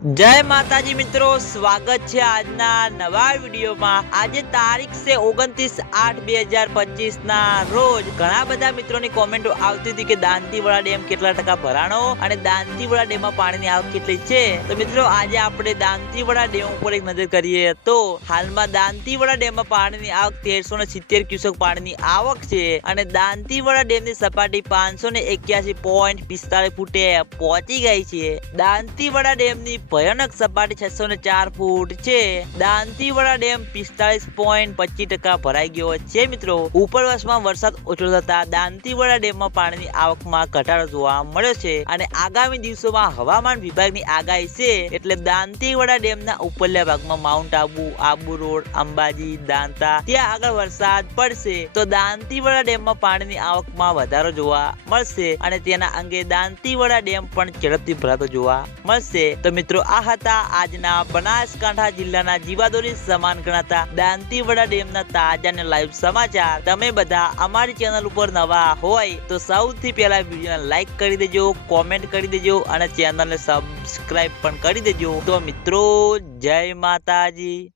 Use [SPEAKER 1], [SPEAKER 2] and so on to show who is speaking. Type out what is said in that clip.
[SPEAKER 1] જય માતાજી મિત્રો, સ્વાગત છે આજના નવા વિડીયોમાં. આજે તારીખ છે ઓગણત્રીસ આઠ બે હજાર પચીસ ના રોજ ઘણા બધા મિત્રોની કોમેન્ટો આવતી હતી કે દાંતીવાડા ડેમ કેટલા ટકા ભરાણો અને દાંતીવાડા ડેમમાં પાણીની આવક કેટલી છે? તો મિત્રો, આજે આપણે દાંતીવાડા ડેમ ઉપર એક નજર કરીએ તો હાલમાં દાંતીવાડા ડેમમાં પાણીની આવક તેરસો ને સિત્તેર ક્યુસેક પાણીની આવક છે અને દાંતીવાડા ડેમની સપાટી પાંચસો ને એક્યાસી પોઈન્ટ પિસ્તાળીસ ફૂટે પહોંચી ગઈ છે. દાંતીવાડા ડેમની ભયાનક સપાટી છસો ને ચાર ફૂટ છે. દાંતીવાડા ડેમ પિસ્તાળીસ પોઈન્ટ પચીસ ટકા ભરાઈ ગયો છે મિત્રો. ઉપરવાસમાં વરસાદ ઓછો થતા દાંતીવાડા ડેમમાં પાણીની આવકમાં ઘટાડો જોવા મળ્યો છે અને આગામી દિવસોમાં હવામાન વિભાગની આગાહી છે એટલે દાંતીવાડા ડેમના ઉપરલા ભાગમાં માઉન્ટ આબુ આબુ રોડ, અંબાજી, દાંતા, ત્યાં આગળ વરસાદ પડશે. તો દાંતીવાડા ડેમમાં પાણીની આવકમાં વધારો જોવા મળશે અને તેના અંગે દાંતીવાડા ડેમ પણ ઝડપથી ભરાતો જોવા મળશે. તો મિત્રો આ હતા આજના બનાસકાંઠા જિલ્લાના જીવાદોરી સમાન ગણાતા દાંતીવાડા ડેમના તાજા અને લાઈવ સમાચાર. તમે બધા અમારી ચેનલ ઉપર નવા હોય તો સૌથી પહેલા વિડીયોને લાઈક કરી દેજો કોમેન્ટ કરી દેજો અને ચેનલને સબસ્ક્રાઈબ પણ કરી દેજો. તો મિત્રો, જય માતાજી.